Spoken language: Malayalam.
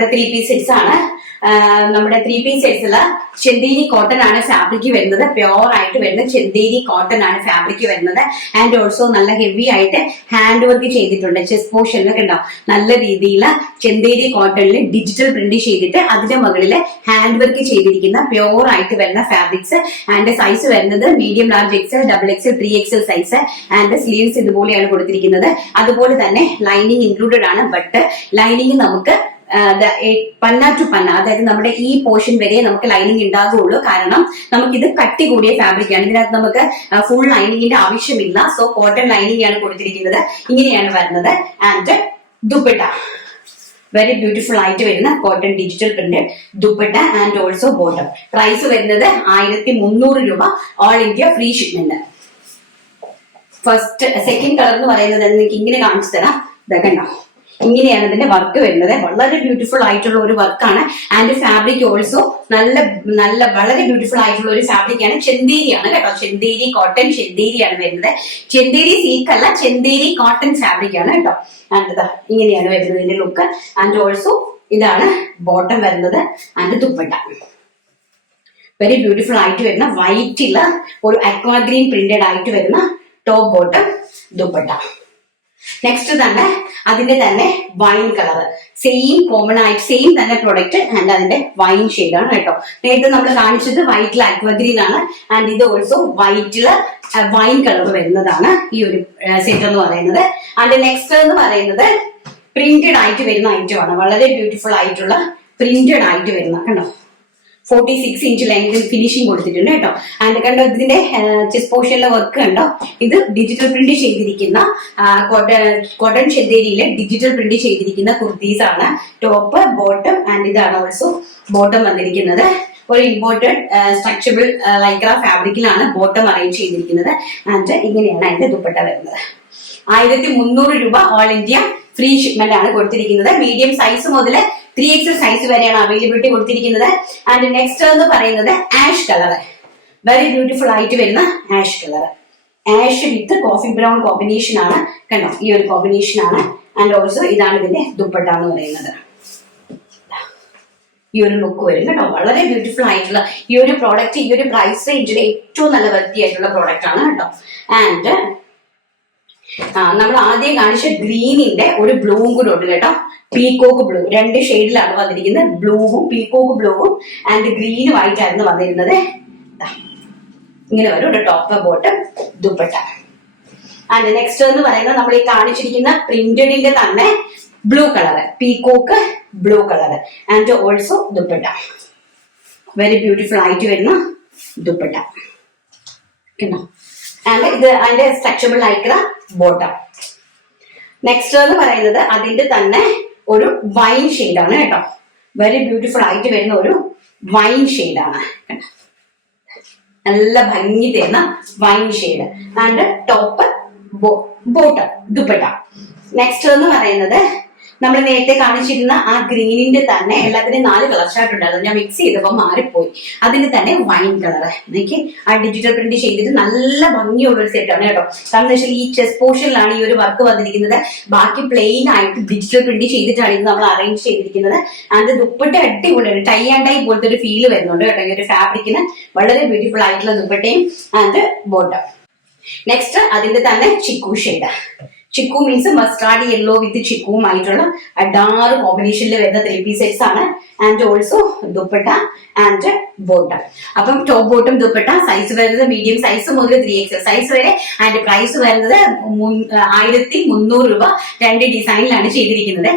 നമ്മുടെ 3 പീസ് സെറ്റ്സ് ആണ്. നമ്മുടെ 3 പീസ് സെറ്റ്സിൽ ചെന്തേരി കോട്ടൺ ആണ് ഫാബ്രിക് വരുന്നത്. പ്യോർ ആയിട്ട് വരുന്ന ചെന്തേരി കോട്ടൺ ആണ് ഫാബ്രിക് വരുന്നത്. ആൻഡ് ഓൾസോ നല്ല ഹെവി ആയിട്ട് ഹാൻഡ് വർക്ക് ചെയ്തിട്ടുണ്ട്. ചെസ്റ്റ് പോർഷനിലൊക്കെ ഉണ്ടാവും നല്ല രീതിയിൽ ചെന്തേരി കോട്ടണിൽ ഡിജിറ്റൽ പ്രിന്റ് ചെയ്തിട്ട് അതിന്റെ മുകളിൽ ഹാൻഡ് വർക്ക് ചെയ്തിരിക്കുന്ന പ്യോർ ആയിട്ട് വരുന്ന ഫാബ്രിക്സ്. ആൻഡ് സൈസ് വരുന്നത് medium, large, XL, double XL, 3XL size. And sleeves ഇതുപോലെയാണ് കൊടുത്തിരിക്കുന്നത്. അതുപോലെ തന്നെ ലൈനിങ് ഇൻക്ലൂഡഡ് ആണ്. ബട്ട് ലൈനിങ് നമുക്ക് പന്ന ടു പന്ന, അതായത് നമ്മുടെ ഈ പോർഷൻ വരെ നമുക്ക് ലൈനിങ് ഉണ്ടാകുള്ളൂ. കാരണം നമുക്കിത് കട്ടി കൂടിയ ഫാബ്രിക് ആണ്. ഇതിനകത്ത് നമുക്ക് ഫുൾ ലൈനിങ്ങിന്റെ ആവശ്യമില്ല. സോ കോട്ടൺ ലൈനിങ് ആണ് കൊടുത്തിരിക്കുന്നത്. ഇങ്ങനെയാണ് വരുന്നത്. ആൻഡ് ദുപ്പട്ട വെരി ബ്യൂട്ടിഫുൾ ആയിട്ട് വരുന്ന cotton digital print dupatta and also bottom. Price വരുന്നത് 1300 രൂപ. All India free shipment. Second colour എന്ന് പറയുന്നത് എനിക്ക് ഇങ്ങനെ കാണിച്ചു തരാം. ഇതൊക്കെ ഉണ്ടാവും. ഇങ്ങനെയാണ് ഇതിന്റെ വർക്ക് വരുന്നത്. വളരെ ബ്യൂട്ടിഫുൾ ആയിട്ടുള്ള ഒരു വർക്കാണ്. ആൻഡ് ഫാബ്രിക് ഓൾസോ നല്ല വളരെ ബ്യൂട്ടിഫുൾ ആയിട്ടുള്ള ഒരു ഫാബ്രിക് ആണ്. ചെന്തേരിയാണ് കേട്ടോ. ചെന്തേരി കോട്ടൺ ചെന്തേരിയാണ് വരുന്നത്. ചെന്തേരി സിൽക്ക് അല്ല, ചെന്തേരി കോട്ടൺ ഫാബ്രിക് ആണ് കേട്ടോ. ആൻഡ് ഇങ്ങനെയാണ് വരുന്നത് ഇതിന്റെ ലുക്ക്. ആൻഡ് ഓൾസോ ഇതാണ് ബോട്ടം വരുന്നത്. ആൻഡ് ദുപ്പട്ട വെരി ബ്യൂട്ടിഫുൾ ആയിട്ട് വരുന്ന വൈറ്റില് ഒരു അക്വാ ഗ്രീൻ പ്രിന്റഡ് ആയിട്ട് വരുന്ന ടോപ്പ് ബോട്ടം ദുപ്പട്ട. നെക്സ്റ്റ് തന്നെ അതിന്റെ തന്നെ വൈൻ കളർ, സെയിം കോമൺ ആയിട്ട് സെയിം തന്നെ പ്രൊഡക്റ്റ്. ആൻഡ് അതിന്റെ വൈൻ ഷെയ്ഡാണ് കേട്ടോ. നേരത്തെ നമ്മൾ കാണിച്ചത് വൈറ്റിൽ അക്വഗ്രീൻ ആണ്. ആൻഡ് ഇത് ഓൾസോ വൈറ്റില് വൈൻ കളർ വരുന്നതാണ് ഈ ഒരു സെറ്റ് എന്ന് പറയുന്നത്. ആൻഡ് നെക്സ്റ്റ് എന്ന് പറയുന്നത് പ്രിന്റഡ് ആയിട്ട് വരുന്ന ഐറ്റം ആണ്. വളരെ ബ്യൂട്ടിഫുൾ ആയിട്ടുള്ള പ്രിന്റഡ് ആയിട്ട് വരുന്ന കണ്ടോ. 46 ഇഞ്ച് ലെങ്ത് ഫിനിഷിംഗ് കൊടുത്തിട്ടുണ്ട് കേട്ടോ. ആൻഡ് കണ്ടോ ഇതിന്റെ ചെസ്റ്റ് പോർഷനിലെ വർക്ക് കണ്ടോ. ഇത് ഡിജിറ്റൽ പ്രിന്റ് ചെയ്തിരിക്കുന്ന കോട്ടൺ ചെന്തേരിയിലെ ഡിജിറ്റൽ പ്രിന്റ് ചെയ്തിരിക്കുന്ന കുർത്തീസ് ആണ്. ടോപ്പ് ബോട്ടം ആൻഡ് ഇതാണ് ഓൾസോ ബോട്ടം വന്നിരിക്കുന്നത്. ഒരു ഇമ്പോർട്ടഡ് സ്ട്രക്ചറബിൾ ലൈക്ര ഫാബ്രിക്കിലാണ് ബോട്ടം അറേഞ്ച് ചെയ്തിരിക്കുന്നത്. ആൻഡ് ഇങ്ങനെയാണ് അതിന്റെ ദുപ്പട്ട വരുന്നത്. 1300 രൂപ. ഓൾ ഇന്ത്യ ഫ്രീ ഷിപ്മെന്റ് ആണ് കൊടുത്തിരിക്കുന്നത്. മീഡിയം സൈസ് മുതൽ 3XL സൈസ് വരെയാണ് അവൈലബിലിറ്റി കൊടുത്തിരിക്കുന്നത്. ആൻഡ് നെക്സ്റ്റ് എന്ന് പറയുന്നത് ആഷ് കളർ. വെരി ബ്യൂട്ടിഫുൾ ആയിട്ട് വരുന്ന ആഷ് കളർ. ആഷ് വിത്ത് കോഫി ബ്രൗൺ കോമ്പിനേഷൻ ആണ് കണ്ടോ. ഈ ഒരു കോമ്പിനേഷൻ ആണ്. ആൻഡ് ഓൾസോ ഇതാണ് ഇതിന്റെ ദുപ്പട്ട എന്ന് പറയുന്നത്. ഈ ഒരു ലുക്ക് വരും കേട്ടോ. വളരെ ബ്യൂട്ടിഫുൾ ആയിട്ടുള്ള ഈ ഒരു പ്രോഡക്റ്റ് ഈ ഒരു പ്രൈസ് റേഞ്ചിൽ ഏറ്റവും നല്ല വൃത്തിയായിട്ടുള്ള പ്രോഡക്റ്റ് ആണ് കേട്ടോ. ആൻഡ് നമ്മൾ ആദ്യം കാണിച്ച ഗ്രീനിന്റെ ഒരു ബ്ലൂവും കൂടെ ഉണ്ട് കേട്ടോ. പീകോക്ക് ബ്ലൂ 2 ഷെയ്ഡിലാണ് വന്നിരിക്കുന്നത്. ബ്ലൂവും പീകോക്ക് ബ്ലൂവും ആൻഡ് ഗ്രീനും ആയിട്ടായിരുന്നു വന്നിരുന്നത്. ഇങ്ങനെ വരും top bottom dupatta. And next എന്ന് പറയുന്നത് നമ്മൾ ഈ കാണിച്ചിരിക്കുന്ന പ്രിന്റഡിന്റെ തന്നെ blue colour, peacock blue colour and also dupatta. Very beautiful ആയിട്ട് വരുന്ന ദുപ്പട്ട. ആൻഡ് ഇത് അതിന്റെ സ്ട്രക്ചറബിൾ ലൈക്ര ബോട്ടം. നെക്സ്റ്റ് എന്ന് പറയുന്നത് അതിന്റെ തന്നെ ഒരു വൈൻ ഷെയ്ഡാണ് കേട്ടോ. വെരി ബ്യൂട്ടിഫുൾ ആയിട്ട് വരുന്ന ഒരു വൈൻ ഷെയ്ഡാണ്. നല്ല ഭംഗി തരുന്ന wine shade. And top bottom dupatta. Next എന്ന് പറയുന്നത് നമ്മൾ നേരത്തെ കാണിച്ചിരുന്ന ആ ഗ്രീനിന്റെ തന്നെ എല്ലാത്തിനും 4 കളർ ഷാർട്ട് ഉണ്ടായിരുന്നു. ഞാൻ മിക്സ് ചെയ്തപ്പോൾ മാറിപ്പോയി. അതിന്റെ തന്നെ വൈൻ കളർ എനിക്ക് ആ ഡിജിറ്റൽ പ്രിന്റ് ചെയ്തിട്ട് നല്ല ഭംഗിയുള്ള ഒരു സെറ്റാണ് കേട്ടോ. കാരണം വെച്ചാൽ ഈ ചെസ്റ്റ് പോർഷനിലാണ് ഈ ഒരു വർക്ക് വന്നിരിക്കുന്നത്. ബാക്കി പ്ലെയിൻ ആയിട്ട് ഡിജിറ്റൽ പ്രിന്റ് ചെയ്തിട്ടാണ് ഇത് നമ്മൾ അറേഞ്ച് ചെയ്തിരിക്കുന്നത്. ആൻഡ് ദുപ്പട്ട അടിപൊളിയാണ്. ടൈ ആൻഡ് ടൈ പോലത്തെ ഒരു ഫീല് വരുന്നുണ്ട് കേട്ടോ ഈ ഒരു ഫാബ്രിക്കിന്. വളരെ ബ്യൂട്ടിഫുൾ ആയിട്ടുള്ള ദുപ്പട്ടയും ആൻഡ് ബോട്ടം. നെക്സ്റ്റ് അതിന്റെ തന്നെ chikoo shade. Chikoo means mustard yellow with ചിക്കുവുമായിട്ടുള്ള ഡാർക്ക് കോമ്പിനേഷനിൽ വരുന്ന 3 പീസ് സെറ്റ്സ് ആണ്. And also dupatta and bottom. അപ്പം ടോപ്പ് ബോട്ടം ദുപ്പട്ട സൈസ് വരുന്നത് മീഡിയം സൈസ് മുതൽ 3XL സൈസ് വരെ. ആൻഡ് പ്രൈസ് വരുന്നത് 1300 രൂപ. 2 ഡിസൈനിലാണ് ചെയ്തിരിക്കുന്നത്.